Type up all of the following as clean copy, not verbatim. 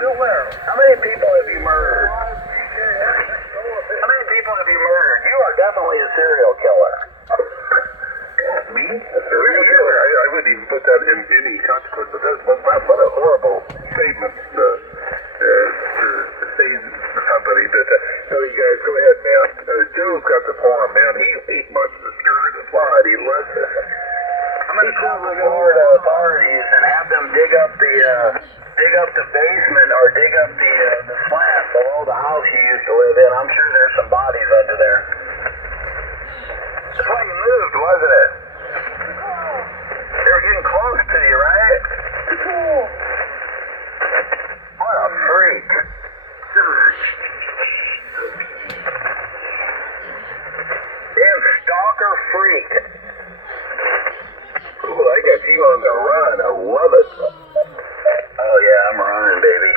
still there. How many people have you murdered? How many people have you murdered? You are definitely a serial killer. Me? A serial killer? I wouldn't even put that in any consequence, but what a horrible statement to say to somebody. But, no, you guys, go ahead, man. Joe's got the form, man. He wants to stir the slide. He loves it. I'm going to call the Florida authorities and have them dig up the basement or dig up the slab below the house you used to live in. I'm sure there's some bodies under there. That's why you moved, wasn't it? They were getting close to you, right? What a freak. Damn stalker freak. Ooh, I got you on the run. I love it. Oh yeah, I'm running, baby.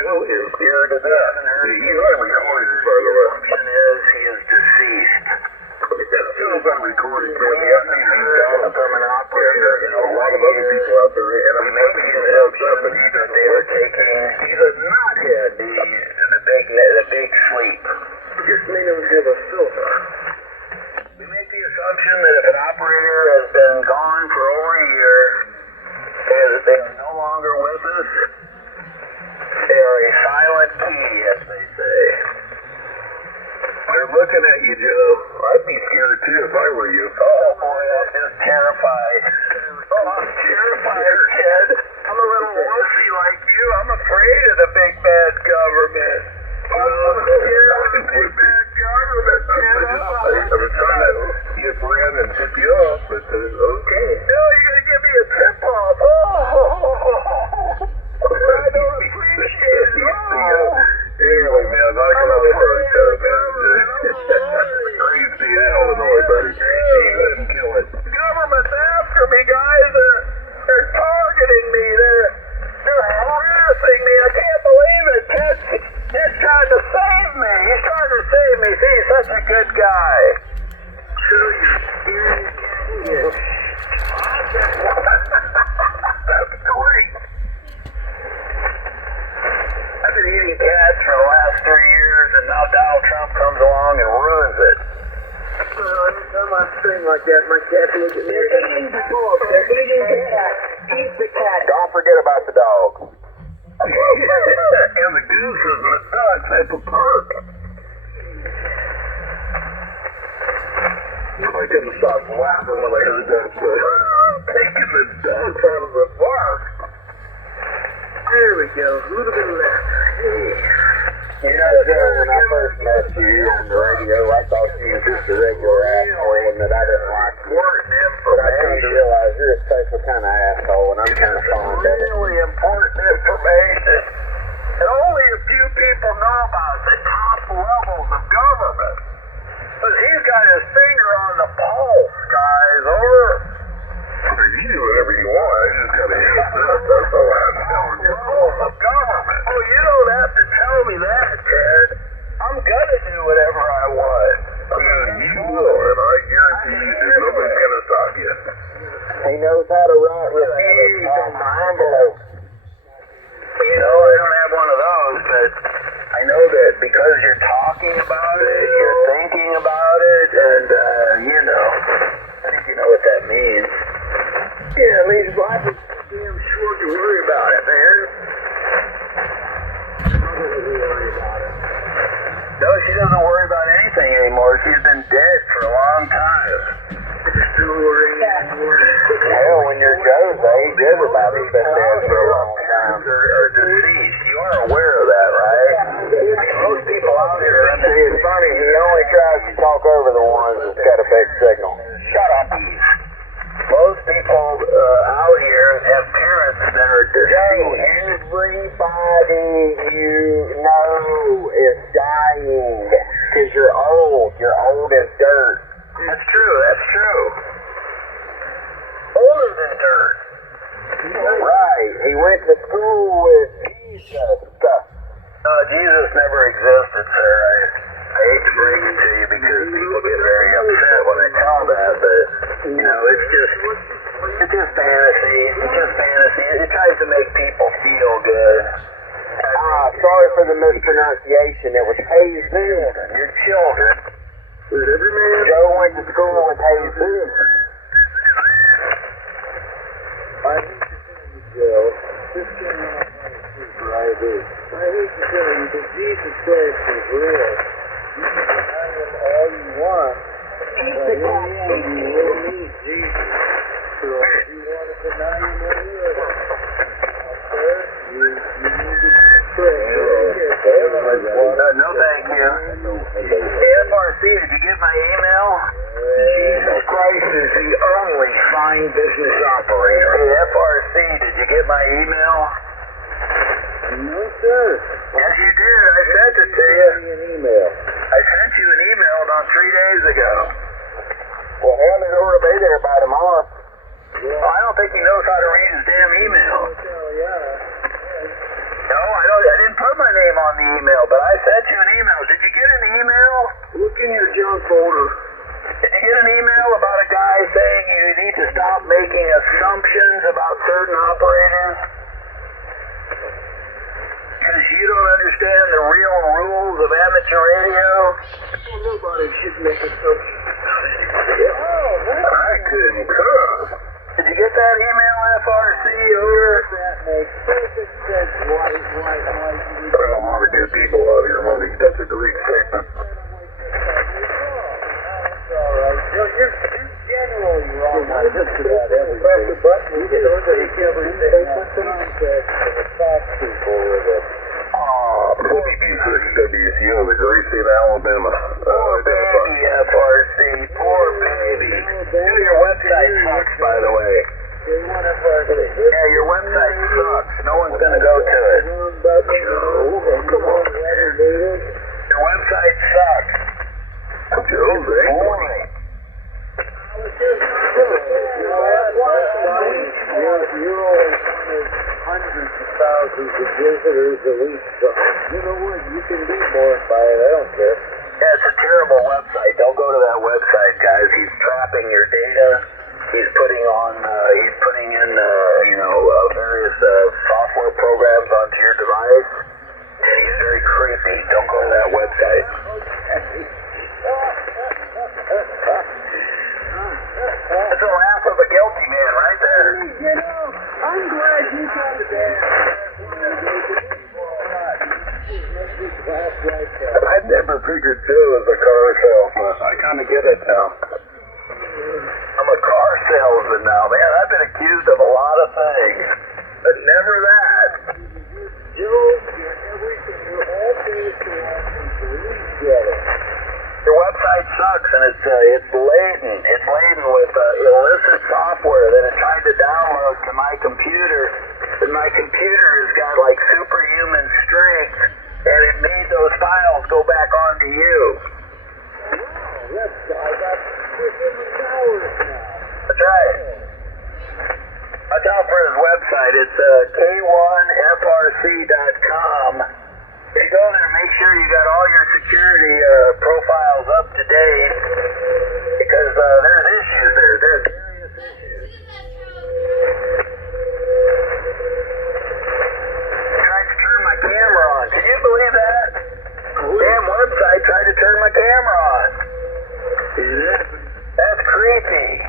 Joe is scared to death. You are recording, by the way. The assumption is he is deceased. Joe's on recording, baby. I think he's down from an operator in a lot of other people out there. And I'm making the assumption that they are taking he's a knothead. the big sleep. Just may not have a filter. We make the assumption that if an operator has been gone for over a year, that they are no longer with us. They are a silent key, as they say. They're looking at you, Joe. I'd be scared too if I were you. Oh boy, that's just terrified. Oh, I'm terrified, kid. I'm a little wussy like you. I'm afraid of the big bad government. I'm scared of the big bad government, kid. I was trying to get Brand and tip you off, but okay. No, you're going to give me a tip-off. Oh, I don't appreciate it. Anyway, man, I can afford it, man. Crazy Illinois, buddy. He wouldn't kill it. Government's after me, guys. They're targeting me. They're harassing me. I can't believe it. Ted's trying to save me. He's trying to save me. See, he's such a good guy. That's great. I've been eating cats for the last 3 years, and now Donald Trump comes along and ruins it. Every time I sing like that, my cat looks at me. They're eating the dog. They're eating the cat. Eat the cat. Don't forget about the dog. And the gooses and the ducks at the park. I couldn't stop laughing when I heard that. Taking the ducks out of the park. There we go. A little bit of laughter. You know, Joe, when I first met you on the radio, I thought you were just a regular asshole and that I didn't like you. But I come to realize you're a special kind of asshole, and I'm kind of fond of it. Really important information. And only a few people know about the top levels of government. But he's got his finger on the pulse, guys. Over. You do whatever you want. I just gotta hit this. That's all I'm telling you. Of government. Oh, you don't have to tell me that, Ted. I'm gonna do whatever I want. You will, and I guarantee you that nobody's gonna stop you. He knows how to write refuse on my envelope. You know, I don't have one of those, but I know that because you're talking about it, you're thinking about it, and, you know, I think you know what that means. Yeah, it means life is damn short to worry about it, man. I'm gonna worry about it. No, she doesn't worry about anything anymore. She's been dead for a long time. I just don't worry anymore. Hell, when you're Joe's age, everybody's been dead for a long time. Or deceased. You are aware of that, right? Most people out here, it's funny, he only tries to talk over the ones that's got a big signal. Shut up, Eve. Most people out here have parents that are deceased. Everybody you know is dying because you're old. You're old as dirt. That's true. That's true. Older than dirt. Right. He went to school with Jesus. Jesus never existed, sir. I hate to break it to you because people get very upset when I tell that, but, you know, it's just fantasy. It's just fantasy. It tries to make people feel good. Sorry for the mispronunciation. It was Jesus. Your children. Joe went to school with Jesus. I hate to tell you, Joe. This came out super ID. I hate to tell you, but Jesus Christ is real. You can deny him all you want, but in the end, you will need Jesus. So if you want to deny him a little, you need to pray. No, thank you. Hey, FRC, did you get my email? Jesus Christ is the only fine business operator. Hey, FRC, did you get my email? No, sir. Yes, you did. I sent it to you. An email. I sent you an email about 3 days ago. Well, hand it over to me there by tomorrow. Well, I don't think he knows how to read his damn email. No, I didn't put my name on the email, but I sent you an email. Did you get an email? Look in your junk folder. Did you get an email about a guy saying you need to stop making assumptions about certain operators? Because you don't understand the real rules of amateur radio? Nobody should make assumptions about anything. I couldn't cook. Did you get that email, FRC, over? That makes perfect sense. Why? I don't want to give people out of your money. That's a great statement. You're generally wrong on just about everything. Press the button, you can take everything out of context and attack people with it. WCO, the Gracie in Alabama. Poor baby, FRC. Poor baby. Dude, your website sucks, by the way. Yeah, your website sucks. No one's going to go to it. Come on. Your website sucks. Joe, Boring. You're always hundreds of thousands of visitors a week. So, you know what? You can be bored by it. I don't care. Yeah, it's a terrible website. Don't go to that website, guys. He's trapping your data. He's putting in, various software programs onto your device. And he's very creepy. Don't go to that website. That's a laugh of a guilty man right there. You know, I'm glad you got it there. I never figured Joe as a car salesman. I kind of get it now. I'm a car salesman now, man. I've been accused of a lot of things, but never that. Joe, you're everything. You're all based on together. Your website sucks, and it's laden. It's laden with illicit software that it tried to download to my computer. And my computer has got like superhuman strength, and it made those files go back onto you. Wow, I got different hours now. That's right. Watch out for his website. It's k1frc.com. If you go there, make sure you got all your security profiles up to date, because there's issues there. There's various issues. Tried to turn my camera on. Can you believe that? Damn website tried to turn my camera on. That's creepy.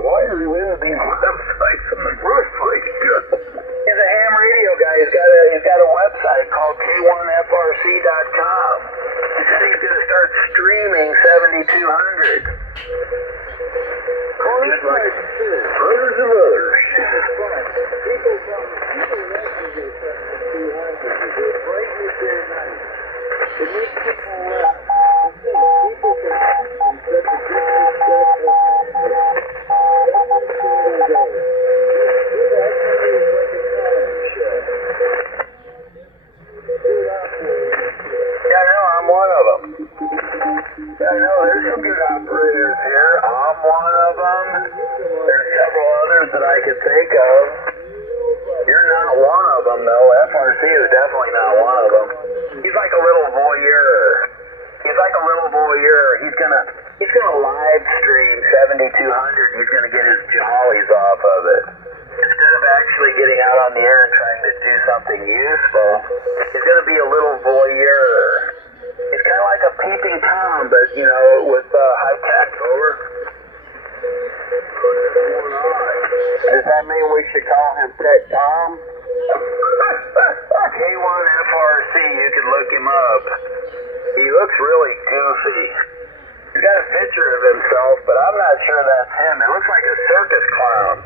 Why are you in these websites in the first place, Joe? He's a ham radio guy. He's got a website called k1frc.com. He said he's going to start streaming 7200. Just like hundreds of others. People message us at 200. They're right with their night. It makes people laugh. People can ask you such a disrespectful manner every single day. That is like a comedy show. Yeah, I know. I'm one of them. Yeah, I know. There's some good operators here. I'm one of them. There's several others that I could think of. You're not one of them, though. FRC is definitely not one of them. He's like a little voyeur. He's like a little voyeur. He's gonna live stream 7200. He's gonna get his jollies off of it. Instead of actually getting out on the air and trying to do something useful, he's gonna be a little voyeur. He's kind of like a peeping Tom, but you know, with high tech. Over. Does that mean we should call him Tech Tom? K1FRC, you can look him up. He looks really goofy. He's got a picture of himself, but I'm not sure that's him. It looks like a circus clown.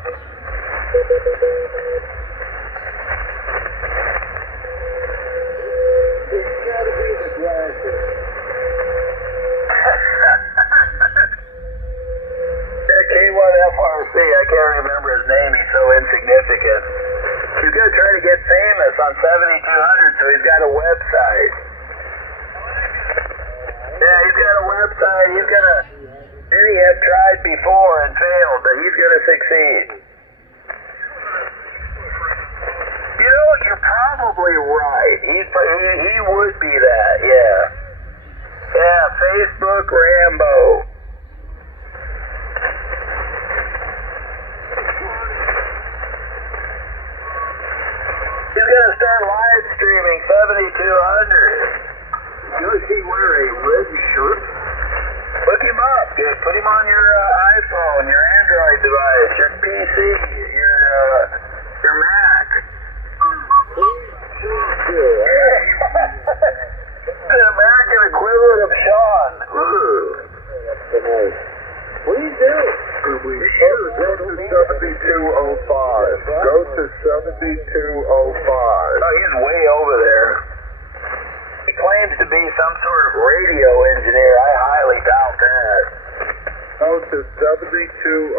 It's gotta be the glasses. K1FRC, I can't remember his name. He's so insignificant. He's going to try to get famous on 7200, so he's got a website. Yeah, he's got a website. He's going to... Many have tried before and failed, but he's going to succeed. You know, you're probably right. He would be that, yeah. Yeah, Facebook Rambo. He's going to start live streaming 7200. Does he wear a red shirt? Look him up. Put him on your iPhone, your Android device, your PC, your Mac. The American equivalent of Sean. Ooh. What are you doing? Go to 7205. Go to 7205. Oh, he's way over there. He claims to be some sort of radio engineer. I highly doubt that. Go to 7205.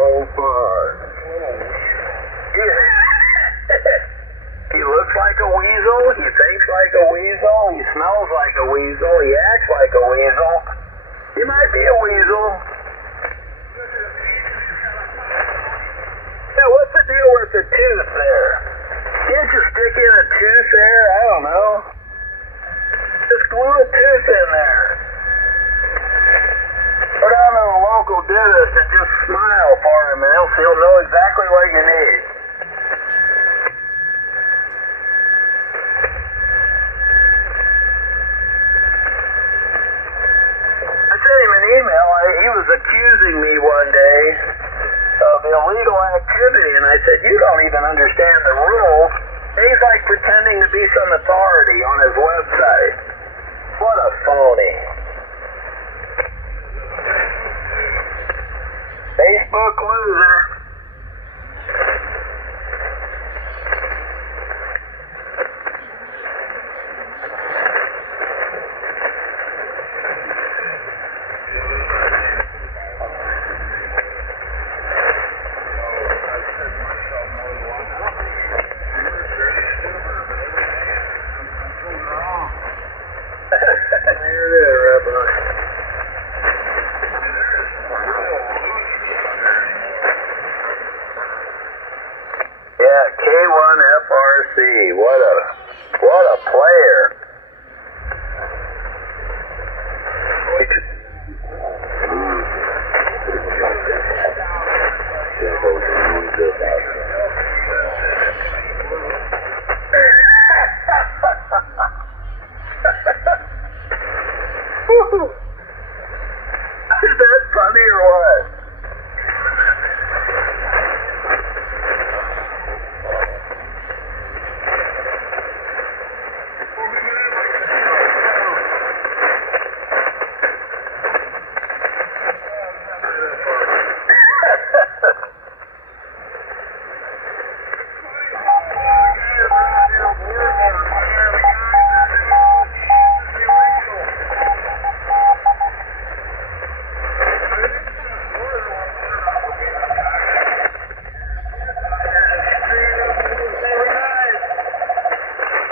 He looks like a weasel. He thinks like a weasel. He smells like a weasel. He acts like a weasel. He might be a weasel. Yeah, what's the deal with the tooth there? Can't you stick in a tooth there? I don't know. Just glue a tooth in there. Go down to the local dentist and just smile for him, and he'll know exactly what you need. I sent him an email. He was accusing me one day of illegal activity, and I said, you don't even understand the rules. And he's like pretending to be some authority on his website. What a phony. Facebook loser. Yeah, K1FRC. What a player. Is that funny or what?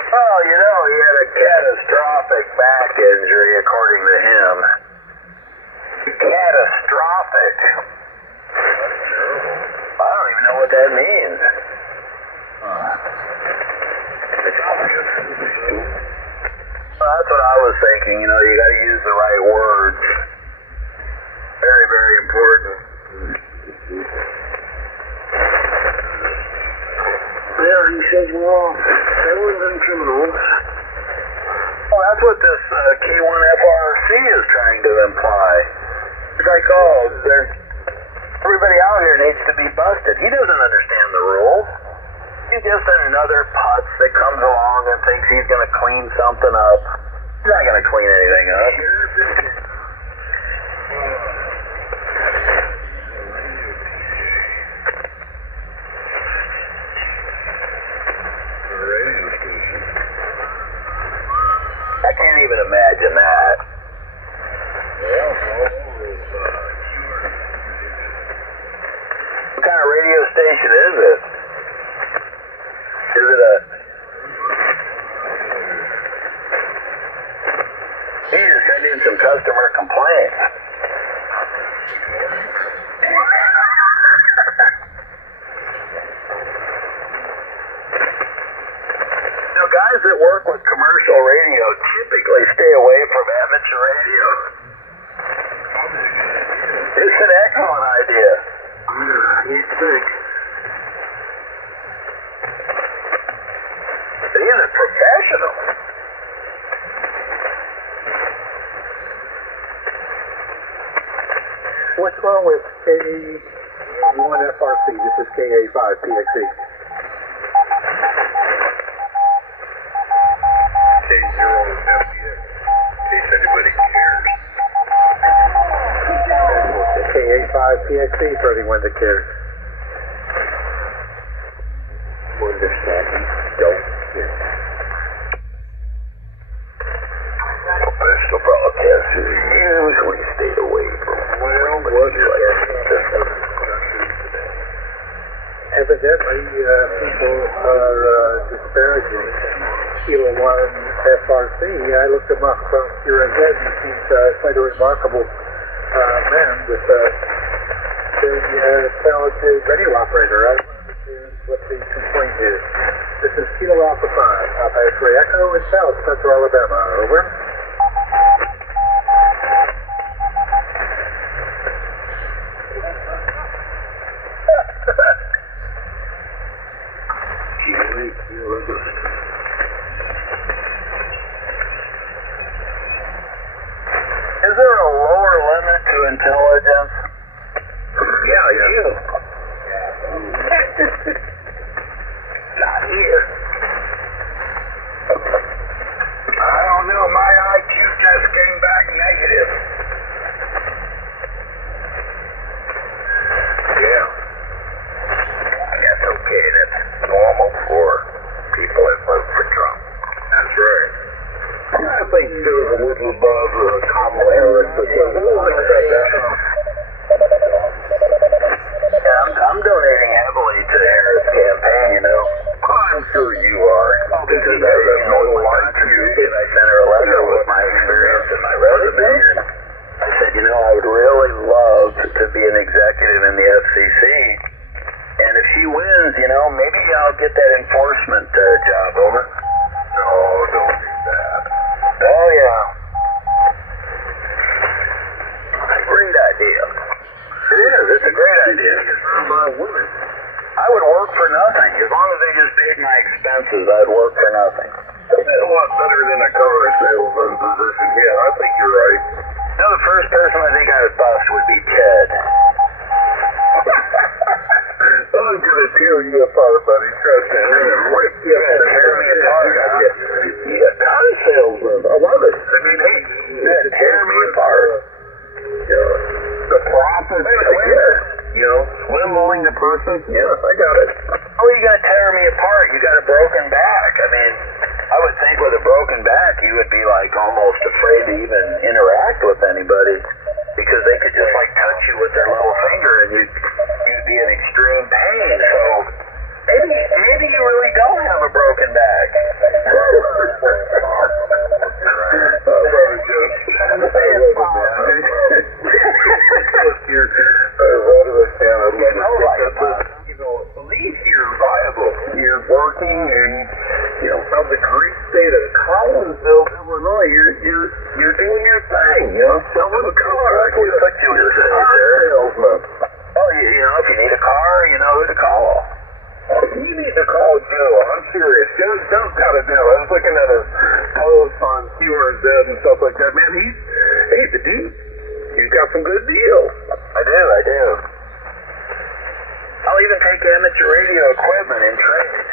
Well, you know, he had a catastrophic back injury, according to him. Catastrophic. I don't even know what that means. that's what I was thinking. You know, you got to use the right words. Very, very important. Yeah, he says we're all felons and criminals. Well, that's what this K1FRC is trying to imply. It's like, oh, everybody out here needs to be busted. He doesn't understand the rules. He's just another putz that comes along and thinks he's going to clean something up. He's not going to clean anything up. I can't even imagine that. What kind of radio station is it? Is it a... He just sent in some customer complaints. Now, guys that work with commercial radio typically stay away from amateur radio. It's an excellent idea. You'd think. He's a professional. What's wrong with K1FRC? This is KA5PXE. K0FDX, in case anybody cares. KA5PXE for anyone that cares. Understanding. Don't. Professional broadcasters usually stay away from. Well, what is our Evidently, people are disparaging Kilo 1 FRC. I looked him up from here ahead. He seems quite a remarkable man with a very talented radio operator. I understand what the complaint is. This is Kilo Alpha 5, Alpha X-Ray Echo in South Central Alabama. Over. Is there a lower limit to intelligence? Yeah, you. Not here. I don't know. My IQ test came back negative. Yeah. That's okay. That's normal for people that vote for Trump. That's right. I think there's a little above the common error. I'm donating heavily to the Harris campaign, you know. I'm sure you are. Because I have no light to you. And I sent her a letter with my experience and my resume. And I said, you know, I would really love to be an executive in the FCC. And if she wins, you know, maybe I'll get that enforcement job, over. No, don't do that. Oh, yeah. Great idea. It is. It's a great idea. I would work for nothing. As long as they just paid my expenses, I'd work for nothing. It's a lot better than a car salesman position. Yeah, I think you're right. You know, the first person I think I would bust would be Ted. I'm gonna tear you apart, buddy. Trust me. I'm gonna rip you apart. Tear me apart. Yeah, car salesman. I love it. I mean, hey, Tear me apart. the process. You know, swindling the person. Yeah, I got it. How are you going to tear me apart? You got a broken back. I mean, I would think with a broken back, you would be like almost afraid to even interact with anybody because they could just like touch you with their little finger and you'd be in extreme pain. So maybe you really don't have a broken back. At least you're viable. You're working and, you know, from the great state of Colorado. Evansville, Illinois. You're doing your thing, you know, selling a car. I can put you in the city, sir. Salesman. Oh, you know, if you need a car, you know who to call. You need to call Joe. I'm serious. Joe's got a deal. I was looking at his posts on QRZ and stuff like that. Man, he's a dude. He's got some good deals. I do. I'll even take amateur radio equipment in trade.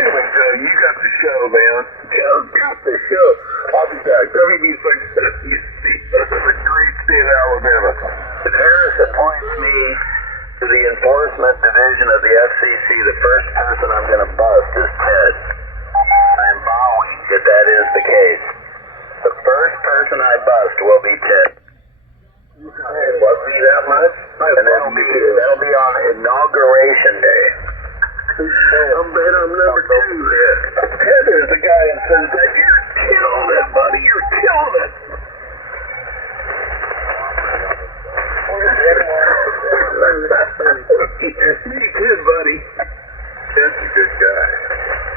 Anyway, Joe, you got the show, man. Joe's got the show. I'll be back. WB's like, you see, that's a great state of Alabama. If Harris appoints me to the enforcement division of the FCC, the first person I'm going to bust is Ted. I am vowing that that is the case. The first person I bust will be Ted. Must be that much? And that'll be on inauguration day. I'm bet I'm number 2 then. Ted is the guy that says that you're killing it, buddy. You're killing it. Me too, buddy. Ted's a good guy.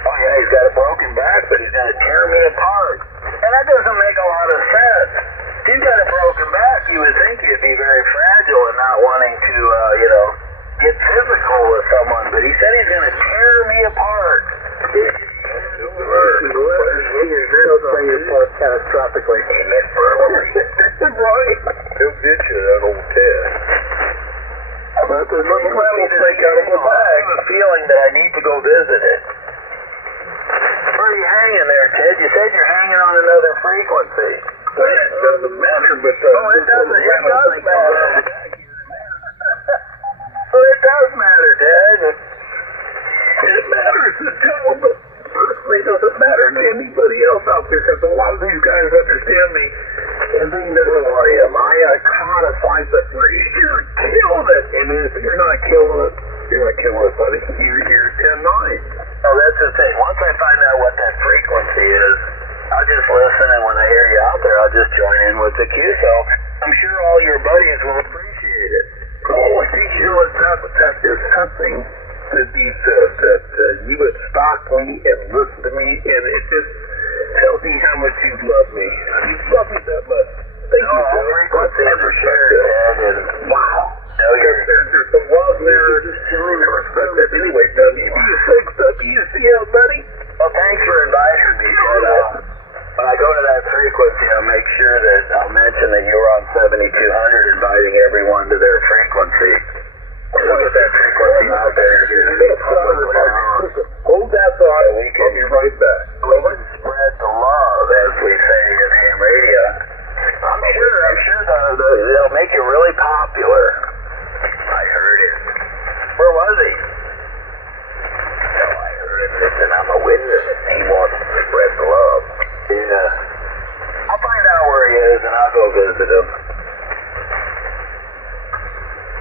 Oh yeah, he's got a broken back, but he's going to tear me apart. And that doesn't make a lot of sense. If he's got a broken back, you would think he'd be very fragile and not wanting to, get physical with someone, but he said he's going to tear me apart. He'll tear you apart catastrophically. Right. He'll get you, that old Ted. But there's no rattlesnake out of the bag. I have a feeling that I need to go visit it. Where are you hanging there, Ted? You said you're hanging on another frequency. Well, it doesn't matter, but... it does matter. Well, it does matter, Ted. It matters to Joe, but personally it doesn't matter to anybody else out there, because a lot of these guys understand me, and they know who I am. I codify the phrase, you're killing it. And if you're not killing it, you're not killing it, buddy. You're 10-9. Oh, that's the thing. Once I find out what that frequency is, I'll just listen, and when I hear you out there, I'll just join in with the queue. So I'm sure all your buddies will appreciate it. Oh, I think you know what that is something that these, that you would stalk me and listen to me, and it just tells me how much you love me. You love me that much. Thank you, Joe. Frequency for sure, Ted. And wow. no, There's some love there. I respect that. Anyway, W6, WCL, buddy. Well, thanks for inviting me, Ted. When I go to that frequency, I'll make sure that I'll mention that you were on 7200, inviting everyone to their frequency. Look at that frequency out there. Hold that thought. I'll be right back. We can spread the love, as we say in ham radio. I'm sure they'll make it really popular. I heard it. Where was he? No, I heard him. Listen, I'm a witness. He wants to spread the love. Yeah. I'll find out where he is, and I'll go visit him.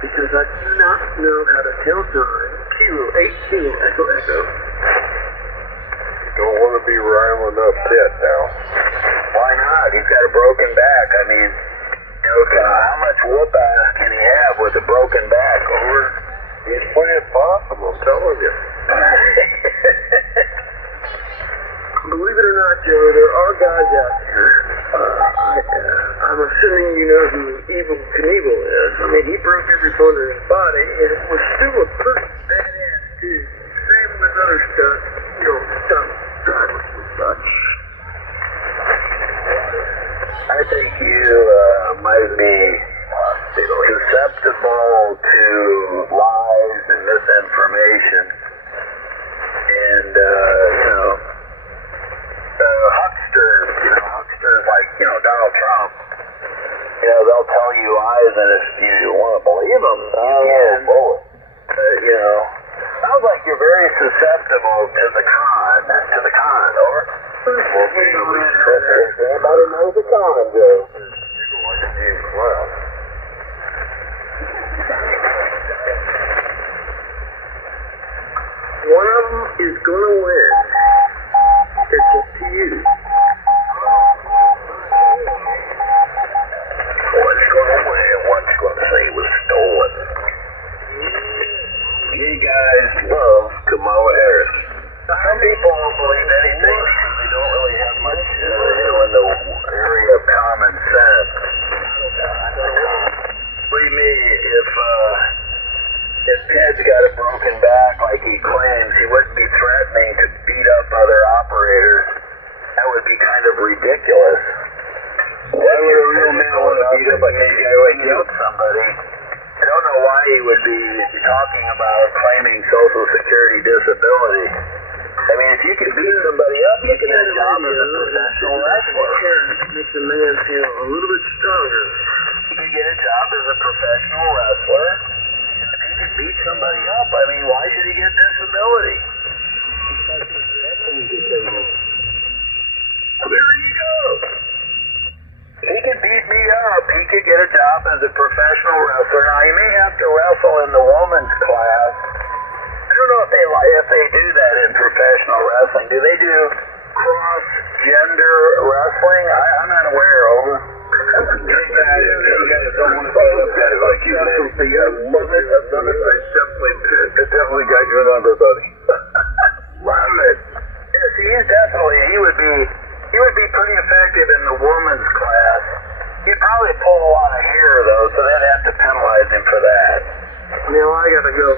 Because I do not know how to tell time. Kilo 18, echo, echo. You don't want to be riling up Ted now. Why not? He's got a broken back. I mean, how much whoop ass can he have with a broken back? He's playing possum, I'm telling you. Believe it or not, Joe, there are guys out there. I'm assuming you know who Evil Knievel is. I mean, he broke every bone in his body, and it was still a pretty badass dude. Same with other stuff, stunt drivers and such. I think you might be susceptible to lies and misinformation. And, hucksters like, Donald Trump, they'll tell you lies, and if you want to believe them, you can. Sounds like you're very susceptible to the con, over. Well, everybody knows the con, Joe. One of them is going to win. It's up to you. One's going to win, one's going to say it was stolen. You guys love me, if Ted's got a broken back like he claims, he wouldn't be threatening to beat up other operators. That would be kind of ridiculous. Why would a real man want to beat up a guy when he killed somebody? I don't know why he would be talking about claiming Social Security disability. I mean, if you can beat somebody up, you can get a job as a professional wrestler. Make the man feel a little bit stronger. You can get a job as a professional wrestler. If he can beat somebody up, I mean, why should he get disability? There you go. If he can beat me up, he could get a job as a professional wrestler. Now, he may have to wrestle in the women's class. I don't know if they do that in professional wrestling. Do they do cross-gender wrestling? I'm not aware, over. You guys don't want to see those guys like you, man. I love it. I've done it. It definitely got your number, buddy. Love it. Yeah, see, he would be pretty effective in the women's class. He'd probably pull a lot of hair, though, so they'd have to penalize him for that. Now I gotta go.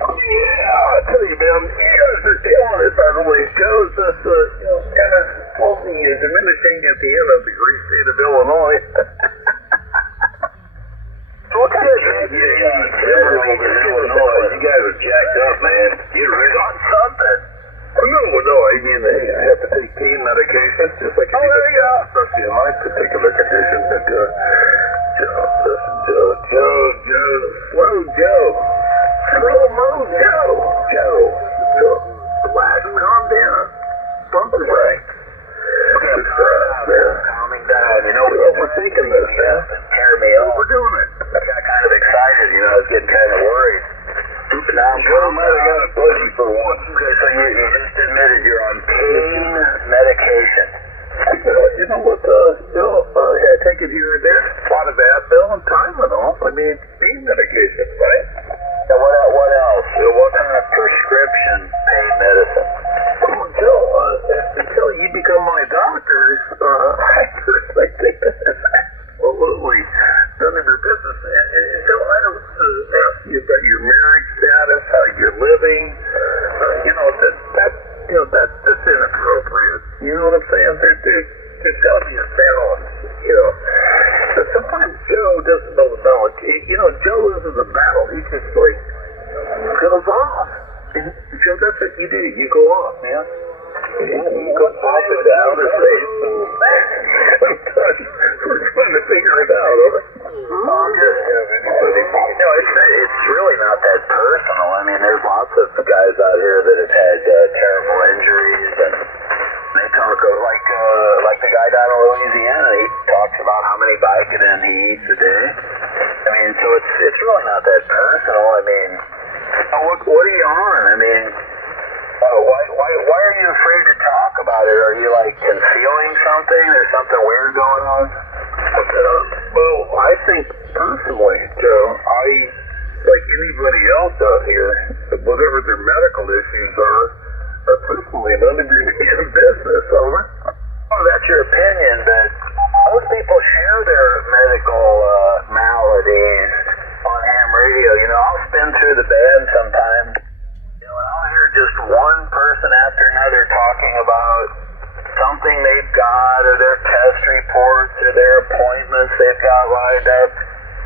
Yeah, I tell you, man, you guys are killing it, by the way. Joe's just, kind of slowly diminishing at the end of the great state of Illinois. What kind of job you over in Illinois? You guys are jacked up, man. Get ready. on something? No, I mean, hey, I have to take pain medication, just like There you go. especially in my particular condition. But, Joe, listen, Joe, relax, calm down, bump the brakes. Calming down. You know, We're thinking this, man. Tear me up. We're doing it. I got kind of excited, I was getting kind of worried. Now I'm Joe might have got a buddy for once. Okay, so you just admitted you're on pain medication. You know what, Joe, I take it here and there. A lot of Advil and Tylenol. I mean, pain medication, right? Now what else? What kind of prescription pain medicine? Oh, Joe, until you become my doctor, I think that's absolutely none of your business. And Joe, I don't ask you about your marriage status, how you're living. That's inappropriate. You know what I'm saying? There's got to be a balance, But sometimes Joe doesn't know the balance. Joe isn't a battle. He just, goes off. And Joe, that's what you do. You go off, man. You go off and down the face. Sometimes we're trying to figure it out, over. I'm just, it's really not that personal. I mean, there's lots of guys out here that have had terrible injuries, and they talk like the guy down in Louisiana. He talks about how many Vicodin he eats a day. I mean, so it's really not that personal. I mean, what are you on? I mean, why are you afraid to talk about it? Are you concealing something? There's something weird going on? Well, I think personally, Joe, like anybody else out here, whatever their medical issues are personally none of your damn business, over. Oh, that's your opinion, but most people share their medical maladies on ham radio. I'll spin through the band sometimes, and I'll hear just one person after another talking about something they've got, or their test reports, or their appointments they've got lined up.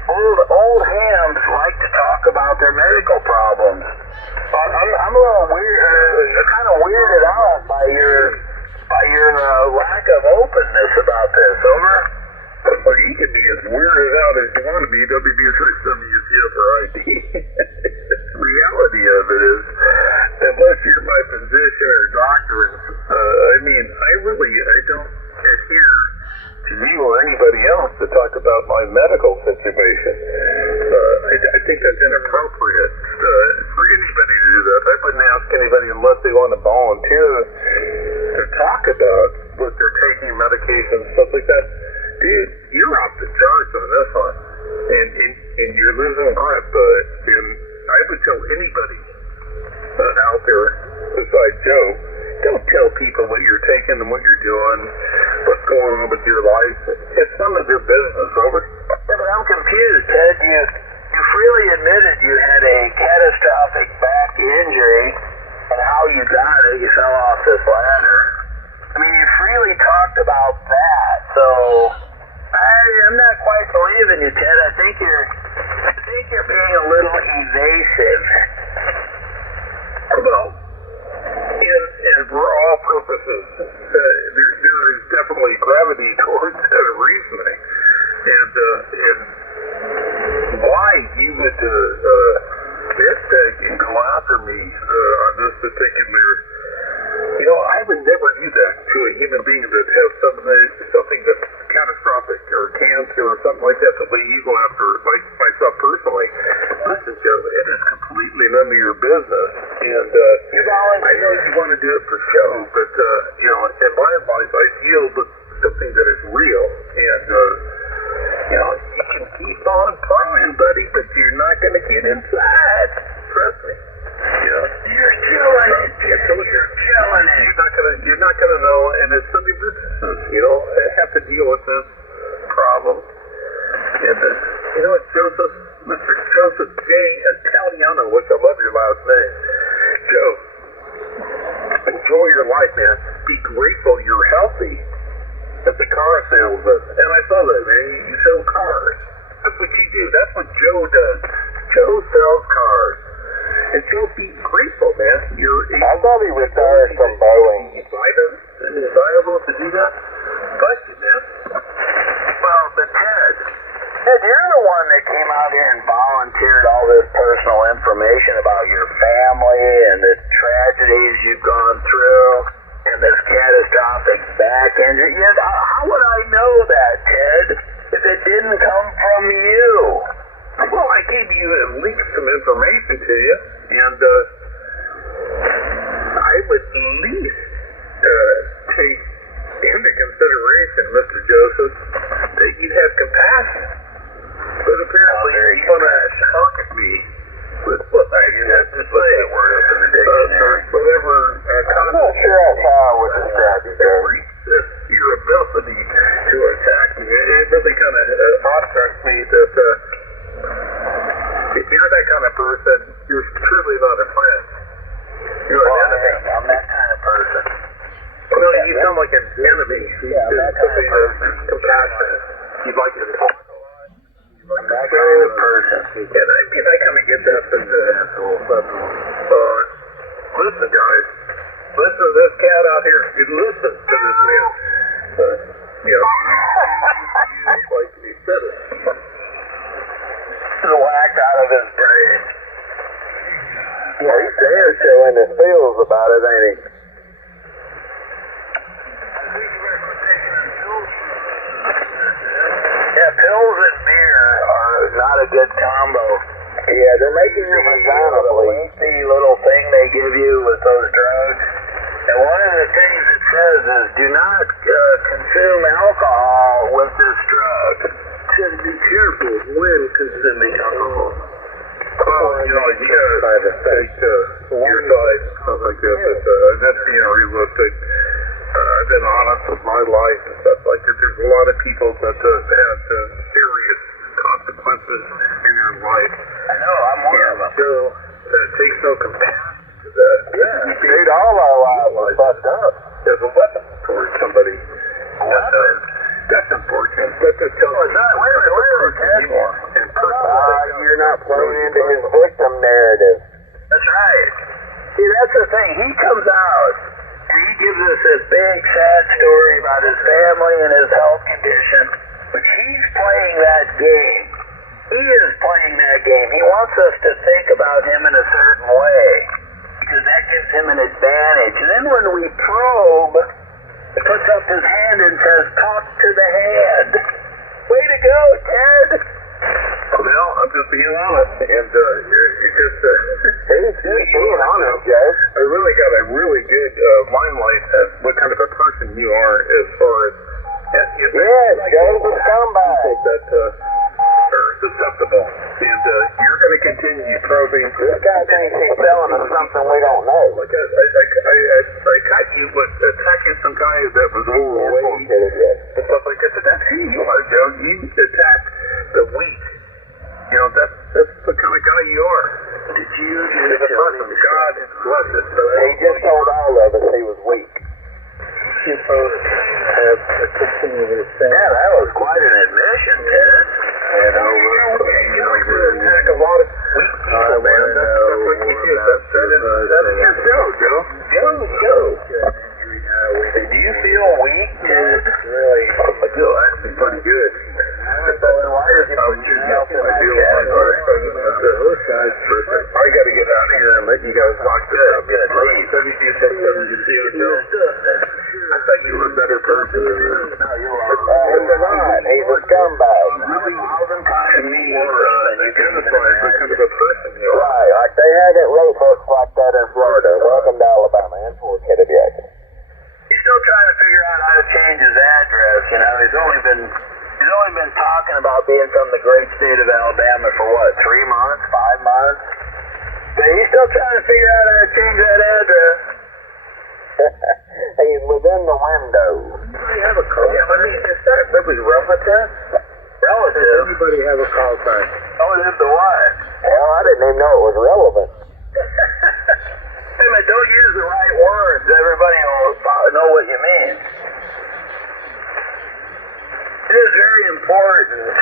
Old hams like to talk about their medical problems. I'm a little kind of weirded out by your lack of openness about this. Over. Well, you can be as weirded out as you want to be. WB6WCFRID. The reality of it is, unless you're my physician or doctor, I don't adhere to you or anybody else to talk about my medical situation. I think that's inappropriate for anybody to do that. I wouldn't ask anybody unless they want to volunteer to talk about what they're taking, medications, stuff like that. Dude, you're off the charts on this one, and you're losing grip. And I would tell anybody out there besides Joe, don't tell people what you're taking and what you're doing, what's going on with your life. It's none of their business, over. Yeah, but I'm confused. losing you, Ted. I think you're being a little evasive. Well, and for all purposes, there is definitely gravity towards reasoning, and why you would and go after me on this particular. You know, I would never do that to a human being that has something that's catastrophic or cancer or something like that. The way you go after myself personally. Listen, Joe, it is completely none of your business. And I know you want to do it for show, but you know, in my life, I deal with something that is real. And you know, you can keep on trying, buddy, but you're not going to get inside. Trust me. You're killing it. You're killing it. You're not gonna know, and it's something business. You know, I have to deal with this problem. And you know, it's Joseph, Mr. Joseph J. Italiano, which I love your last name. Joe, enjoy your life, man. Be grateful you're healthy. At the car salesman, and I saw that, man. You sell cars. That's what you do. That's what Joe does. Joe sells cars. And Joe, be grateful, man. I thought he retired from Boeing. Desirable to do that? Bless you, man. Well, but Ted, you're the one that came out here and volunteered all this personal information about your family and the tragedies you've gone through and this catastrophic back injury. Yet, how would I know that, Ted, if it didn't come from you? Well, I gave you at least some information to you, and I would at least take into consideration, Mr. Joseph, that you had compassion. But apparently you want to talk at me with what I had to say. Whatever I'm not sure that's how I would describe you, Joe. Your ability to attack me, it really kind of awestruck me that if you're that kind of person, you're truly not a friend. You're an enemy. I'm that kind of person. Well, you sound like an enemy. Yeah, I'm that kind of person. Compassionate. You'd like to talk. I'm that kind of person. And I kind of get that, but listen, guys. Listen to this cat out here. Listen to this man. You know, he's like he said it. The whack out of his brain. Yeah, he's there showing his feels about it, ain't he? Yeah, pills and beer are not a good combo. Yeah, they're making your vagina bleed. The little thing they give you with those drugs. And one of the things it says is do not consume alcohol with this drug. Be careful when consuming alcohol. Well, you know, you gotta take your side, stuff like that. But that's being realistic. I've been honest with my life and stuff like that. There's a lot of people that have serious consequences in their life. I know, I'm one of them. So, it takes no compassion to that. Yeah, dude, all our lives are fucked up. There's a weapon towards somebody. That's unfortunate. That just tells me you're not playing into his victim narrative. That's right. See, that's the thing. He comes out and he gives us this big, sad story about his family and his health condition. But he's playing that game. He is playing that game. He wants us to think about him in a certain way because that gives him an advantage. And then when we probe, he puts up his hand and says, talk to the hand. Way to go, Ted. Well, I'm just being honest, and it's just... He's being honest, Joe. I really got a really good limelight as what kind of a person you are as far as... Yes, Joe's a scumbag. That are susceptible, and you're going to continue probing. This guy thinks he's selling us something we don't know. Like I caught you with attacking some guy that was overweight and stuff like that. But that's who you are, Joe. You attack the weak. You know, that's the kind of guy you are. Did you He's a person. God bless it. He just told all of us he was weak. You both have continued the same. Yeah, that was quite an admission, Ted. And yourself in that category. Those guys, I got to get out of here and let you guys watch this. Good, leave. I thought you were a better person than this. He's not. He's a scumbag. To me, you identify as kind of a person, you know. Right, like they have it wrote books like that in Florida. Welcome to Alabama and Fort Kidderbeck. He's still trying to figure out how to change his address. You know, he's only been talking about being from the great state of Alabama for what, 3 months, 5 months? But he's still trying to figure out how to change that address. He's within the window. Anybody have a call? Yeah, I mean, is that really relative? Relative? Does anybody have a call sign? Relative to what? Hell, I didn't even know it was relevant. Hey man, don't use the right words. Everybody will know what you mean. It is very important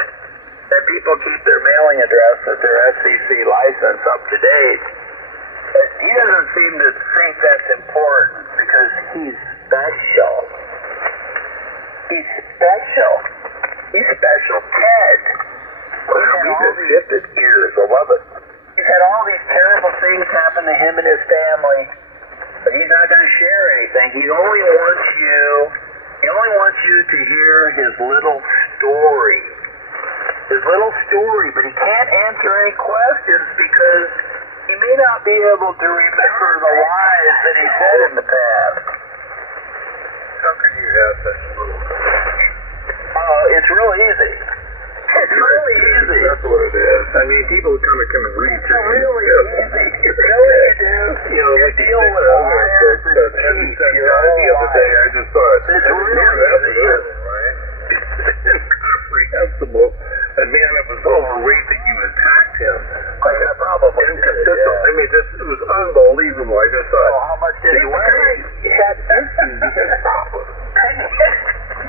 that people keep their mailing address with their FCC license up to date. But he doesn't seem to think that's important because he's special. He's special. He's special Ted. He's had all these shifted ears. I love it. He's had all these terrible things happen to him and his family, but he's not going to share anything. He only wants you to hear his little story. His little story, but he can't answer any questions because he may not be able to remember the lies that he said in the past. How can you have such little... It's real easy. It's really easy. That's what it is. I mean, people kind of can read It's really easy. You know what you do? You deal with liars and cheats, you know? The other day, I just thought, It's really easy. right? It's incomprehensible. And man, it was overweight that you attacked him. Like, I probably Inconsistent. I mean, it was unbelievable. I just thought, how much did he weigh? he had problems.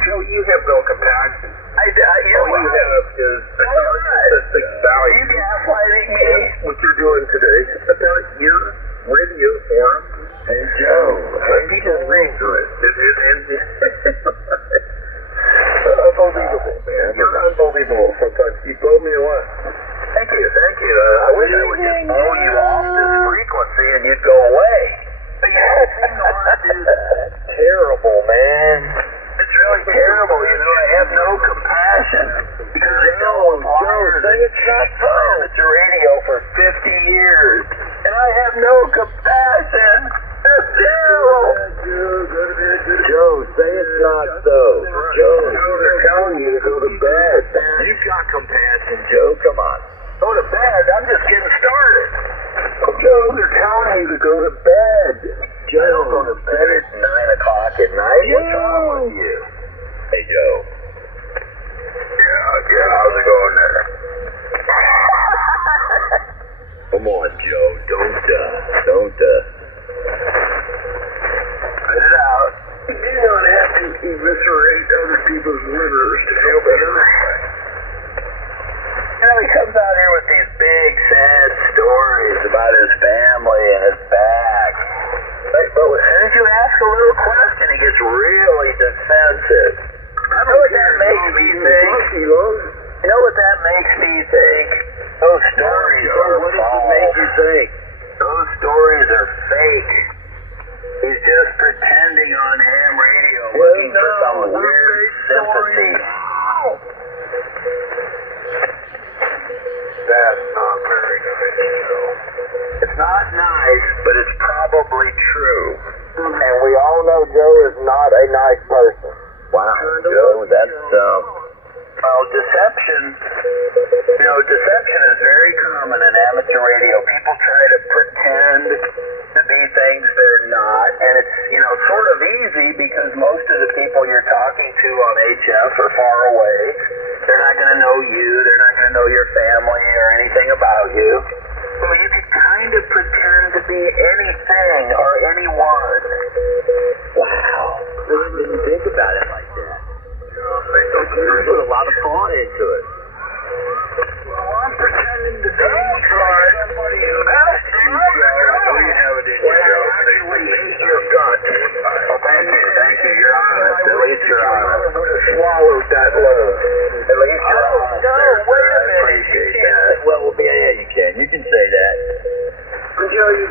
Joe, you have no compassion. You're All you right. have is a narcissistic value. You gaslighting me. What you're doing today about your radio forum. Hey, Joe. People read through it. Unbelievable, man. You're unbelievable sometimes. You blow me away. Thank you. I wish I would just blow you off this frequency and you'd go away. But you don't seem to want to do that. That's terrible, man. It's really terrible, you know. I have no compassion because I know liars and cheats amateur radio for 50 years, and I have no compassion. That's terrible. Joe, say it's not so. Joe, they're telling you to go to bed. You've got compassion, Joe. Come on. Go to bed. I'm just getting started. Joe, they're telling you to go to bed. Joe, go to bed at 9 o'clock at night. What's wrong with you? Hey, Joe. Yeah, how's it going there? Come on, Joe. Don't spit it out. You don't have to eviscerate other people's livers to feel better. You know, he comes out here with these big, sad stories about his family and his back. But as soon as you ask a little question, he gets really defensive. You know what that makes me think? You know what that makes me think? Those stories are What does it false. make you think? Those stories are fake. He's just pretending on ham radio, looking for some weird sympathy. That's not very nice, Joe. It's not nice, but it's probably true. And we all know Joe is not a nice person. Wow, Joe, that's, well, deception is very common in amateur radio. People try to pretend to be things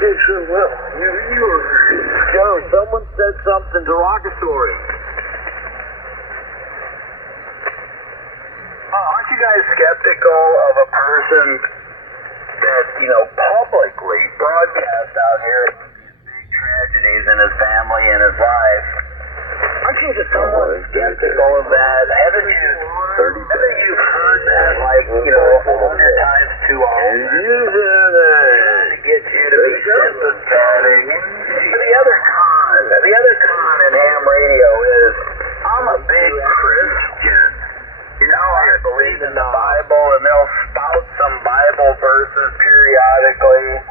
did sure well. You were... Joe, someone said something derogatory. Aren't you guys skeptical of a person that, publicly broadcasts out here these big tragedies in his family and his life? Aren't you just somewhat skeptical of that? Haven't you heard that, 100 times too often? Trying to get you to be sympathetic. The other con in ham radio is, I'm a big Christian. I believe in the Bible, and they'll spout some Bible verses periodically.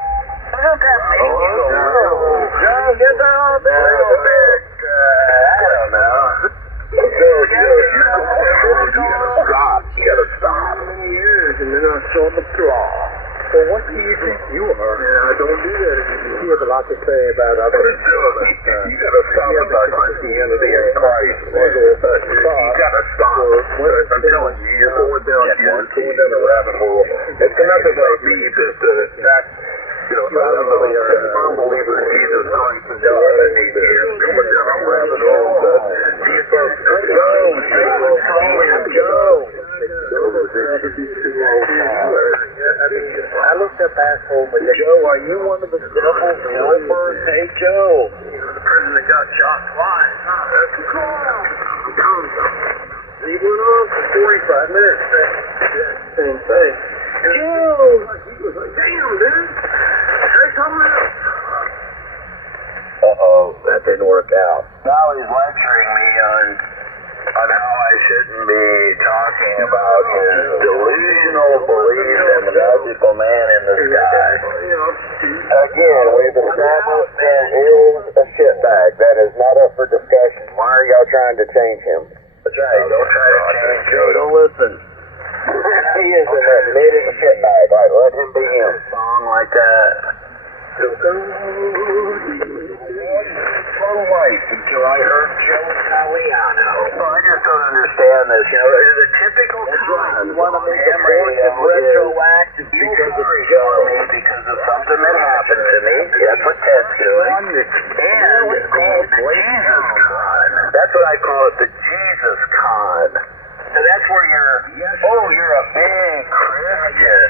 Doesn't that make you go, John, get down there a bit, I don't know. You gotta stop. Many years, and then I saw the draw. Well, what do you think you are? Yeah, I don't do that anymore. You have a lot to say about others. You gotta stop about Christianity and Christ. You gotta stop. I'm telling you, you're going down a rabbit hole. It's nothing like me, but that's, unbeliever in Jesus Christ and God. I mean, you're going down a rabbit hole. I looked up asshole, but Joe, are you one of the devil's helpers? Hey, Joe. The person that got shot twice. That's cool. He went on for 45 minutes. Same thing. Joe! He was like, damn, dude. Say something else. Uh-oh, that didn't work out. Now he's lecturing me on how I shouldn't be talking about his delusional belief in the magical man in the sky. Again, we've established that is a shitbag. That is not up for discussion. Why are y'all trying to change him? That's right. Don't try to change Joe. Don't listen. He is an admitted shitbag. Right, let him be him. Song like that. Until I heard Joe Italiano. Well, I just don't understand this. The typical con you want to make the point of retroactive because of Joe, because of something that happened to me. That's what Ted's doing. And the Jesus con. That's what I call it, the Jesus con. So that's where you're a big Christian.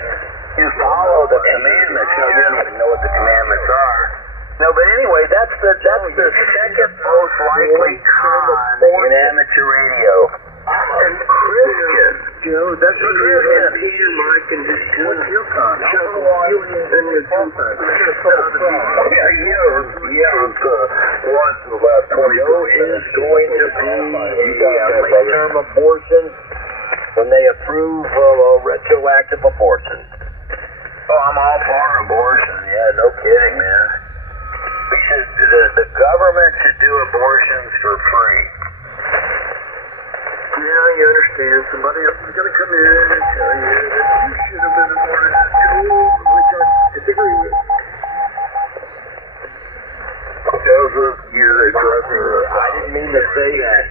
You follow the commandments. You don't even know what the commandments are. No, but anyway, that's the second most likely con in amateur radio. I'm a Christian. Joe, that's what you have Peter, Mike, and just what's your con? Then your two-time. Once in the last 20 years is going to be late-term abortion when they approve retroactive abortion. Oh, I'm all for abortion. Yeah, no kidding, man. The government should do abortions for free. Yeah, you understand. Somebody else is going to come in and tell you that you should have been aborted. Which I disagree with. Joseph, you're addressing I didn't mean to say that.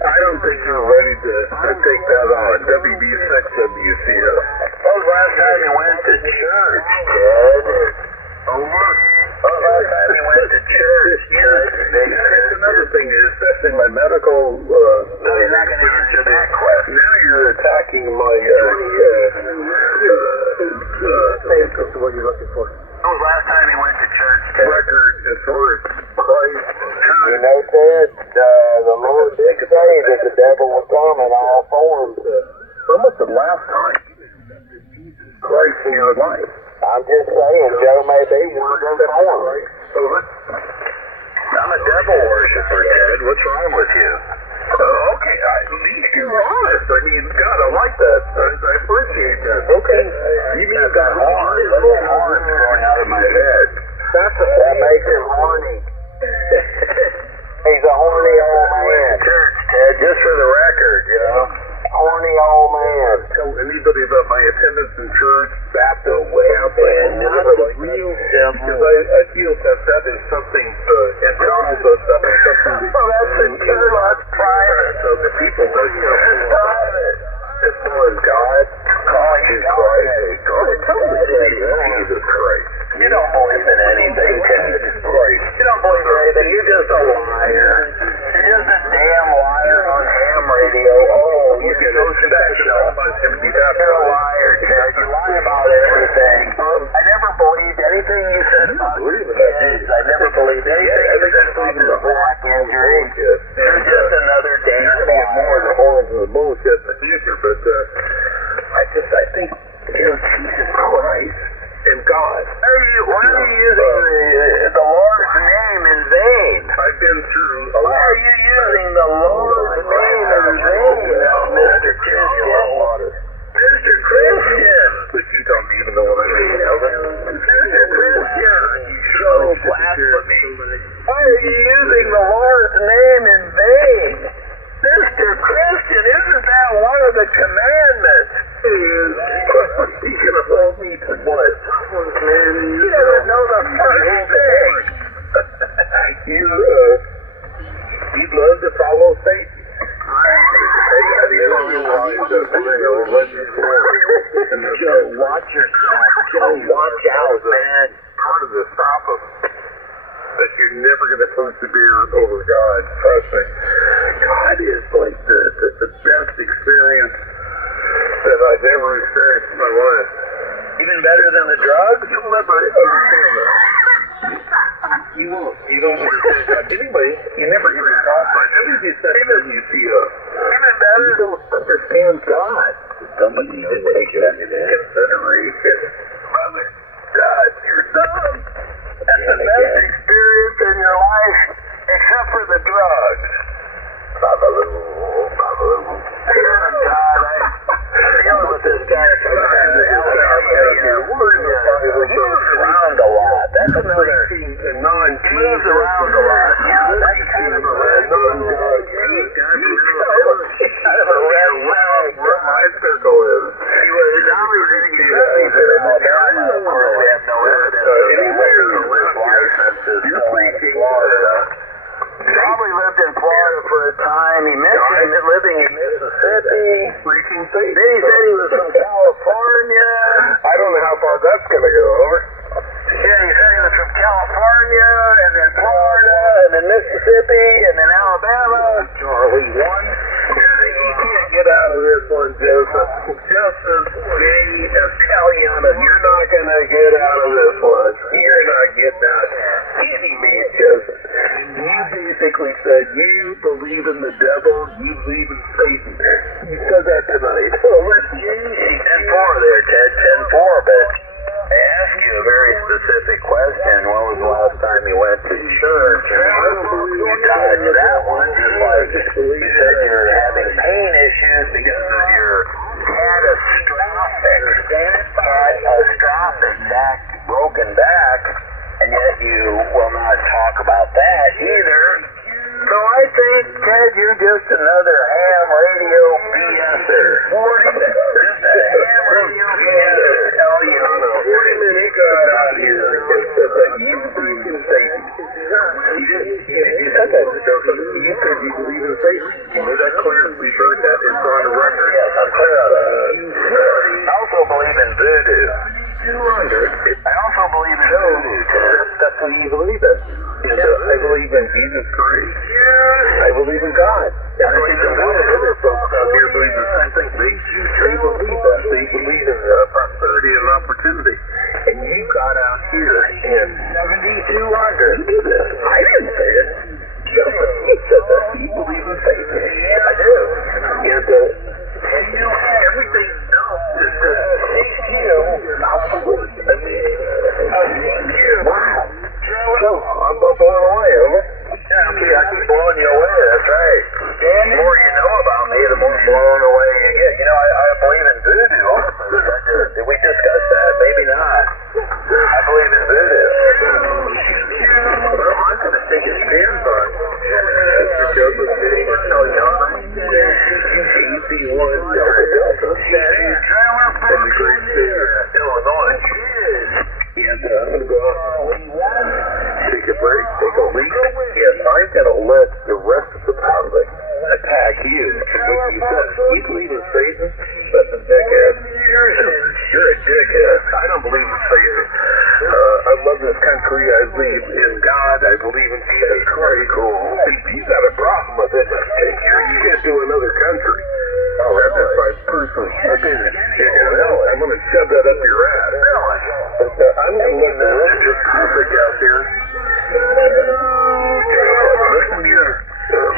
I don't think you're ready to take that on. WB6 WCO. When was the last time you went to church, Ted? Over. Last time you went to church, Ted. That's another thing, especially my medical. No, you're not going to answer that question. Now you're attacking my. what you're looking for. When was the last time you went to church, Ted? Record as far as Christ. Ted, the Lord did say that the devil will come in all forms. When was the last time Christ in your life? I'm just saying, Joe may be one of them forms. I'm a devil worshiper, Ted. What's wrong with you? Okay, at least you're honest. I mean, God, I like that. I appreciate that. Okay. You mean you got horns? Horns growing out of my head. That makes him horny. He's a horny old man. Church, Ted, just for the record, horny old man. Tell anybody about my attendance in church, Baptist, way out there. Not the real devil. Because I feel that is something internal to something. Oh, that's internal. That's private. So the people that It's private. as far as God, Calling you Christ. Oh, totally. Jesus Christ. You don't believe in anything, You lie about everything. I never believed anything you said about your kids. I never believed anything you said about this back injury. You're just another day. You're going to get more of the horns and the bullshit in the future, but I think, Jesus Christ and God. Why are you using the Lord's name in vain? I've been through a Why lot. are you using the Lord's name in vain, Mr. Christian? Mr. Christian! But you don't even know what I mean, Mr. Christian! So blasphemy. Why are you using the Lord's name in vain? Mr. Christian, isn't that one of the commandments? It is. He's going to hold me to what? You doesn't know the first thing. You'd love to follow Satan. Joe, watch yourself. Joe, watch out, man. Part of this problem that you're never going to persevere over God. Trust me. God is like the best experience that I've ever experienced in my life. Even better than the drugs? You'll never understand that. You won't. You don't understand that. Anyway, you never get it caught by everything you said. You see Even better? you don't understand God. Somebody should take that into Consideration. Brother, God, you're dumb. That's the best experience in your life, except for the drugs. Dealing with this guy from he moves around a lot. That's another. He moves around a lot. Yeah, that's kind of a red non-drug. Kind of a red flag. Where my circle is. He was always in Montana. Of course, we have no evidence. Anywhere His license is still in Florida. Probably lived in Florida for a time. He mentioned living in Mississippi. Freaking Satan. Then he said he was from California. I don't know how far that's going to go. Over. Yeah, he said he was from California, and then Florida, and then Mississippi, and then Alabama. Charlie 1. You can't get out of this one, Joseph. Joseph, as Caliana, you're not going to get out of this one. You're not getting out. Any man, Joseph. You basically said you believe in the devil, you believe in Satan. You said that tonight. Oh, let's 10-4 there, Ted. 10-4, but I asked you a very specific question. When was the last time you went to church? You dodged that one, just like you said you're having pain issues because of your catastrophic broken back, and yet you will not talk about that either. So I think, Ted, you're just another ham radio BSer. Just a ham radio BSer. Hell, you know, 40 minutes got out here and said that you believe in Satan. You said that, Joseph. You said you believe in Satan. You made that clear. We heard that. It's on the record. Yes, I'm clear on that. I also believe in voodoo. I also believe in voodoo, Ted. That's what you believe in. I believe in Jesus Christ. I believe in God. And I think a lot of other folks out here believe the same thing. They believe that. They believe in prosperity and opportunity. And you got out here in 7,200. You do this. I didn't say it. You said that. You believe in Satan. I do. And everything else is just you. Absolutely. I mean, wow. So, I'm blown away, Homer. Yeah, okay, I keep blowing you away, that's right. The more you know shove that up your ass. Really? But I'm going to look at this topic out there. Listen to your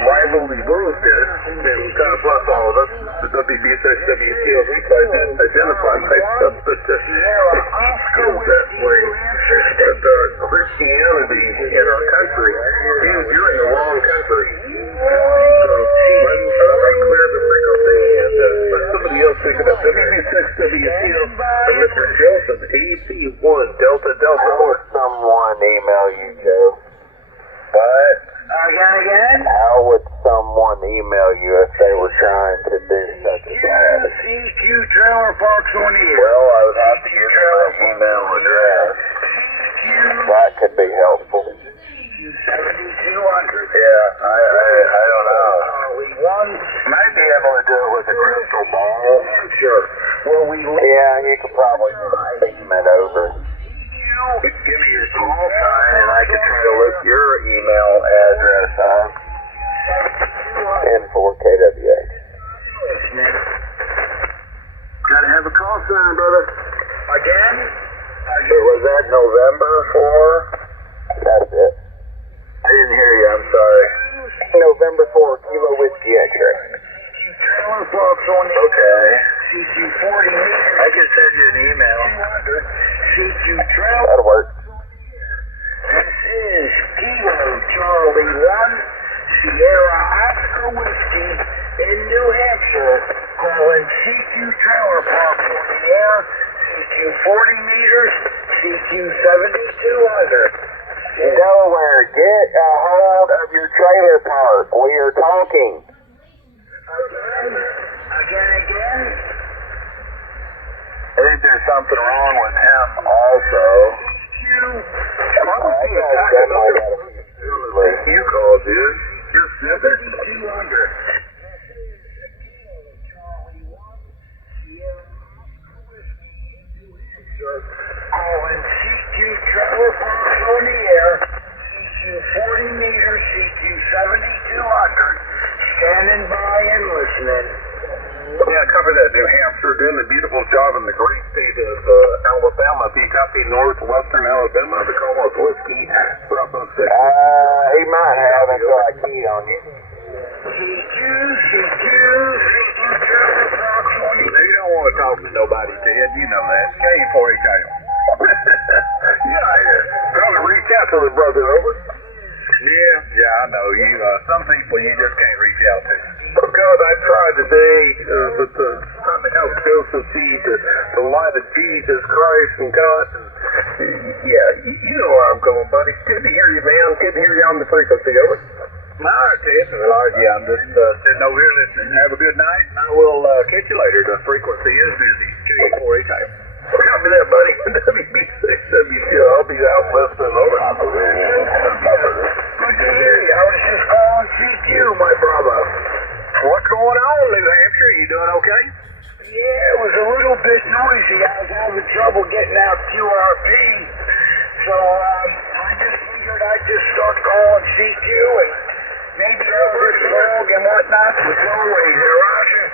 rivalry bullshit and kind of plus all of us. The WBSWTLV side that identify type stuff, but it feels that way. But Christianity in our country, you're in the wrong country. So let's clear the frequency and let somebody else pick it up. WB6WTL from Mr. Joseph, AC1 Delta Delta. How would someone email you, Joe? What? Again? How would someone email you if they were trying to do such a thing? CQ Trailer Parks on the air. Well, I would have to give you my email address. That could be helpful. 7200. Yeah, I don't know. Might be able to do it with a crystal ball. Sure. Well, yeah, you could probably beam it over. Give me your call sign And I could try to look your email address up. N4KWA. Gotta have a call sign, brother. Again? So was that November 4? That's it. I didn't hear you, I'm sorry. November 4, Kilo Whiskey X-ray. Trailer Parks on the Okay. CQ 40 meters. I can send you an email. 200. CQ Trailer. That'll work. This is Kilo Charlie 1, Sierra Oscar Whiskey in New Hampshire, calling CQ Trailer Park on the air, CQ 40 meters, CQ 7200. Delaware, get a hold of your trailer park. We are talking. Again? I think there's something wrong with him also. You called, dude. Just 7200. Calling CQ Trailer Parks on the air, CQ 40 meters, CQ 7200, standing by and listening. Yeah, cover that, New Hampshire. Doing a beautiful job in the great state of Alabama. If you copy northwestern Alabama, the Commonwealth Whiskey, Bravo 6. He might have until I keyed on you. CQ Trailer Parks on the air. You don't want to talk to nobody, Ted. You know that. K4AKL. Yeah, trying to reach out to the brother over. Yeah, I know. Some people you just can't reach out to. Because I tried today with trying to help Joseph see the light of Jesus Christ and God. Yeah, you know where I'm going, buddy. Good to hear you, man. Good to hear you on the frequency, over. All right, Ted. Well, yeah, I'm just sitting over here listening. Have a good night, and I will catch you later. The frequency is busy. K4AKL. Copy that, buddy. WB6WTL. I'll be out listening, over. Good to hear you. I was just calling CQ, my brother. What's going on, New Hampshire? You doing okay? Yeah, it was a little bit noisy. I was having trouble getting out QRP. So, I just figured I'd just start calling CQ and maybe over the fog and whatnot with Shortwave there, Roger.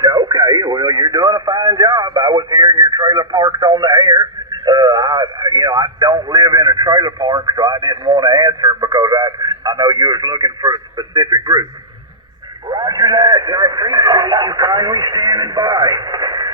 Okay, well, you're doing a fine job. I was hearing your trailer parks on the air. I don't live in a trailer park, so I didn't want to answer because I know you was looking for a specific group. Roger that, and I appreciate you kindly standing by.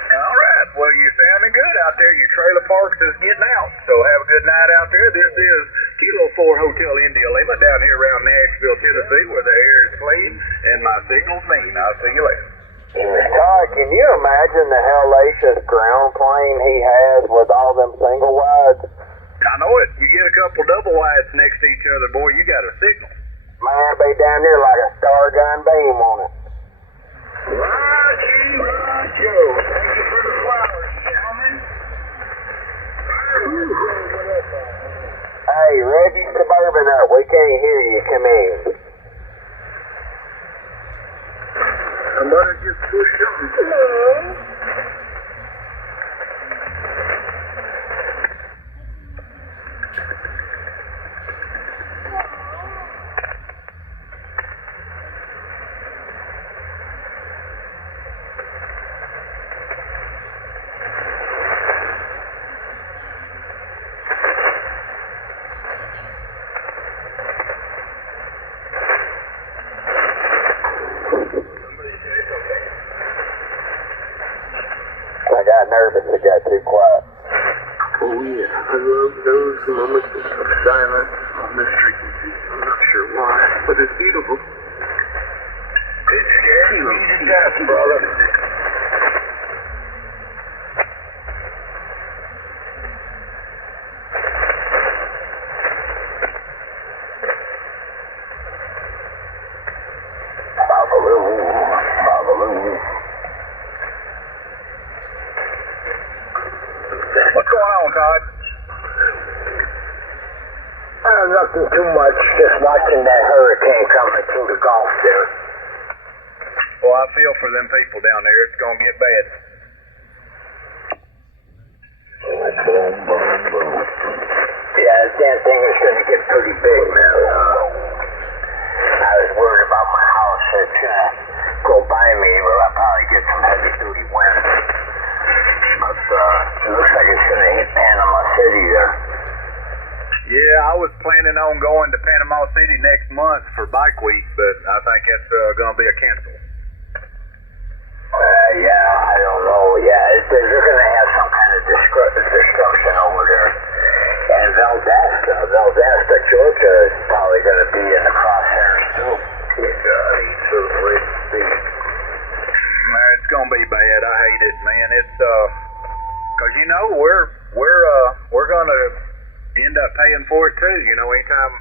All right, well, you're sounding good out there. Your trailer parks is getting out, so have a good night out there. This is Kilo 4 Hotel India Lima down here around Nashville, Tennessee, where the air is clean and my signal's mean. I'll see you later. Todd, can you imagine the hellacious ground plane he has with all them single wides? I know it. You get a couple double wides next to each other, boy, you got a signal. Man, be down there like a star gun beam on it. Roger. Thank you for the flowers, gentlemen. Hey, rev your Suburban up. We can't hear you. Come in. Somebody just pushed something. Hello. Todd? Nothing too much. Just watching that hurricane coming through the Gulf there. Well, I feel for them people down there. It's gonna get bad. Boom, boom, boom. Yeah, this damn thing is going to get pretty big, man. I was worried about my house. It's going to go by me. Well, I'll probably get some heavy-duty wind. But it looks like it's going to hit Panama City there. Yeah, I was planning on going to Panama City next month for Bike Week, but I think that's gonna be a cancel. Yeah, I don't know. Yeah, they're going to have some kind of destruction over there. And Valdosta, Georgia is probably going to be in the crosshairs too. It's gonna be bad. I hate it, man. It's cause you know we're gonna end up paying for it too. You know, anytime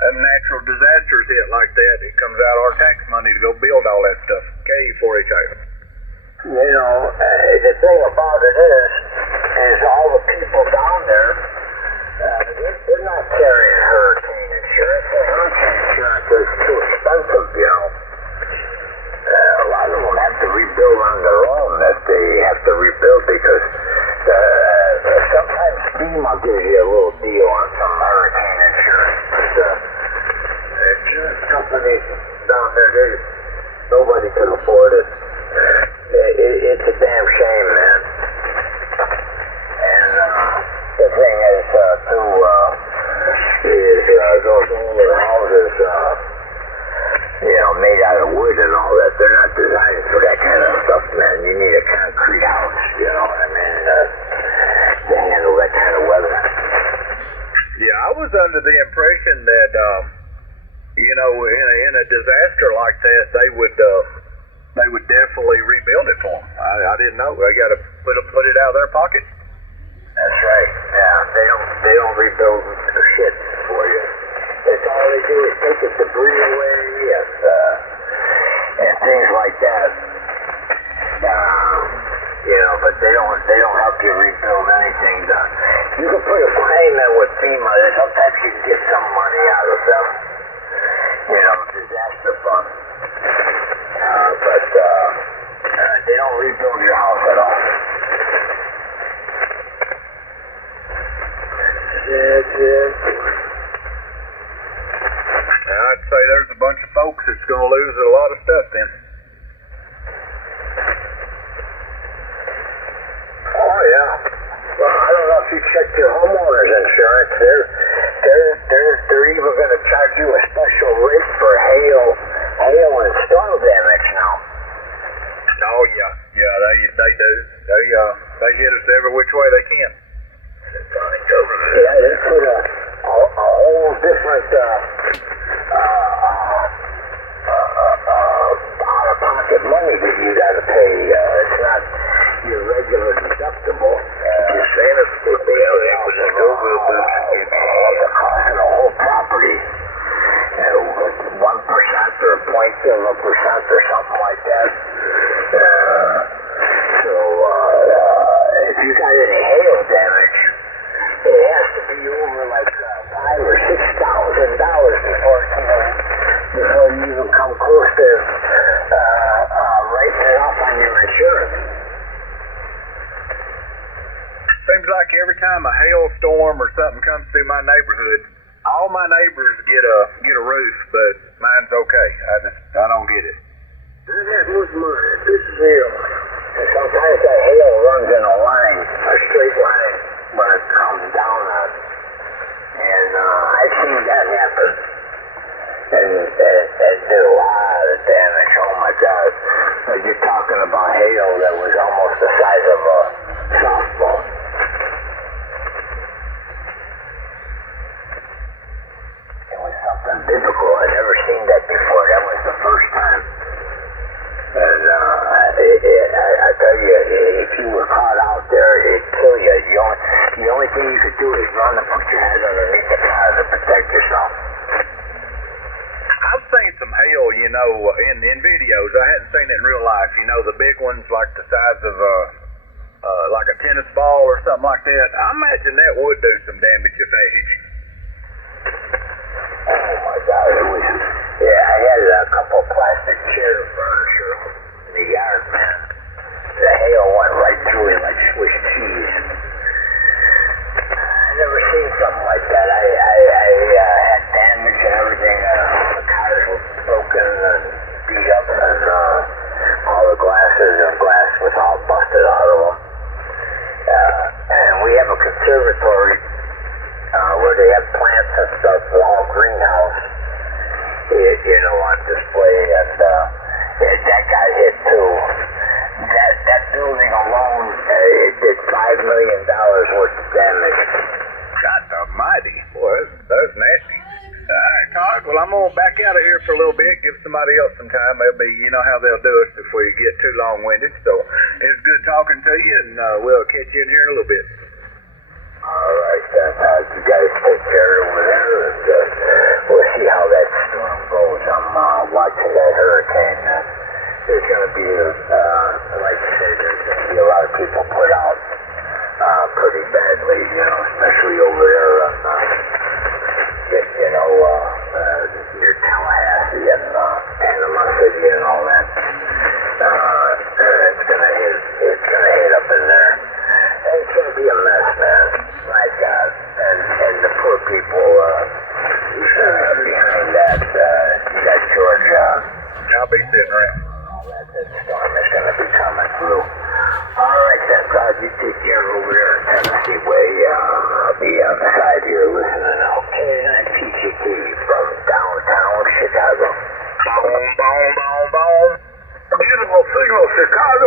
a natural disasters hit like that, it comes out of our tax money to go build all that stuff. K4HI. You know, the thing about it is all the people down there, they're not carrying hurricane insurance. Hurricane insurance is too expensive, you know. A lot of them have to rebuild on their own. That they have to rebuild because sometimes FEMA gives you a little deal on some hurricane insurance. But the insurance companies down there, nobody can afford it. It's a damn shame, man. And the thing is, too, those older houses, you know, made out of wood and all that, they're not designed for that kind of stuff, man. You need a concrete house, you know what I mean, to handle that kind of weather. Yeah, I was under the impression that, you know, in a disaster like that, they would definitely rebuild it for them. I didn't know. They got to put it out of their pocket. That's right. Yeah, they don't rebuild the shit for you. That's all they do is take the debris away and things like that. You know, but they don't help you rebuild anything. You can put a claim in with FEMA. Sometimes you can get some money out of them. You know, disaster fund. But they don't rebuild your house at all. I'd say there's a bunch of folks that's going to lose a lot of stuff then. Oh yeah. Well, I don't know if you checked your homeowner's insurance. They're even going to charge you a special rate for hail and storm damage now. Oh yeah, they do. They hit us every which way they can. Yeah, they put a whole different out-of-pocket money that you got to pay. It's not your regular deductible. You're saying it's supposed to be able to go with the cost of the whole property. 1% or 0.1% or something like that. So if you got any hail damage, it has to be over like $5,000 or $6,000 before you even come close to writing it off on your insurance. Seems like every time a hailstorm or something comes through my neighborhood, all my neighbors get a roof, but mine's okay. I don't get it. That happens mine. This is hail. And sometimes that hail runs in a line, a straight line, when it comes down on it. And I've seen that happen. And did a lot of damage. Oh my God. But you're talking about hail that was almost the size of a softball. It was something biblical. I'd never seen that before. That was the first time. And I tell you, if you were caught out there, it'd kill you. The only thing you could do is run and put your head underneath the car to protect yourself. I've seen some hail, you know, in videos. I hadn't seen it in real life. You know, the big ones like the size of like a tennis ball or something like that, I imagine that would do some damage if they hit you. Oh my God, it was, yeah, I had a couple plastic chair furniture in the yard, man. The hail went right through it like Swiss cheese. I never seen something like that. I had damage and everything. The cars were broken and beat up, and all the glasses and glass was all busted out of them. And we have a conservatory where they have plants and stuff, the whole greenhouse, you know, on display, and that got hit too. That building alone, it did $5 million worth of damage. God almighty. Boy, that's nasty. All right, Todd. Well, I'm going to back out of here for a little bit, give somebody else some time. They'll be, you know how they'll do us if we get too long-winded. So it's good talking to you, and we'll catch you in here in a little bit. All right, then. You guys take care over there, and we'll see how that storm goes. I'm watching that hurricane. There's going to be, like you said, there's going to be a lot of people put out pretty badly, you know, especially over there on, you know, near Tallahassee and Panama City and all that. It's gonna hit up in there. And it's gonna be a mess, man. My God. And the poor people behind that, you got Georgia. I'll be sitting around. All that storm is gonna be coming through. All right, then, Todd, you take care over there in Tennessee Way. I'll be on the side here listening. Okay, and TGT from downtown Chicago. Boom, boom, boom, boom. Beautiful signal, Chicago.